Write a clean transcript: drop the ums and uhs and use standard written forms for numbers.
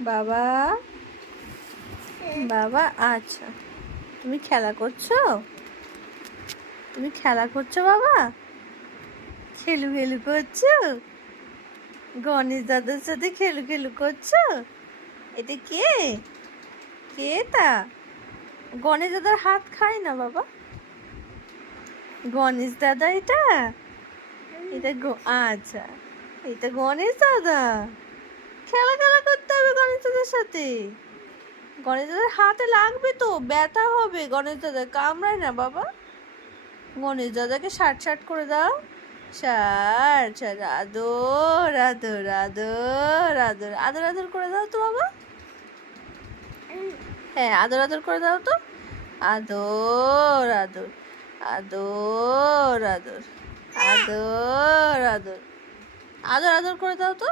বাবা বাবা, আচ্ছা তুমি খেলা করছো? তুমি খেলা করছো বাবা? খেলু খেলু করছো? গণেশ দাদার সাথে খেলু খেলু করছো? এটা কে? কে তা? গণেশ দাদার হাত খায় না বাবা। গণেশ দাদা এটা? এটা আচ্ছা, এটা গণেশ দাদা। খেলা খেলা করতে হবে গণেশ দাদার সাথে। গণেশ দাদার হাতে লাগবে তো, ব্যথা হবে। গণেশ দাদা কামড়ায় না বাবা। গণেশ দাদাকে শার্ট শার্ট করে দাও। শার্ট শার্ট, আদর আদর আদর আদর আদর আদর করে দাও তো বাবা। হ্যাঁ, আদর আদর করে দাও তো। আদর আদর আদর আদর আদর আদর আদর আদর করে দাও তো।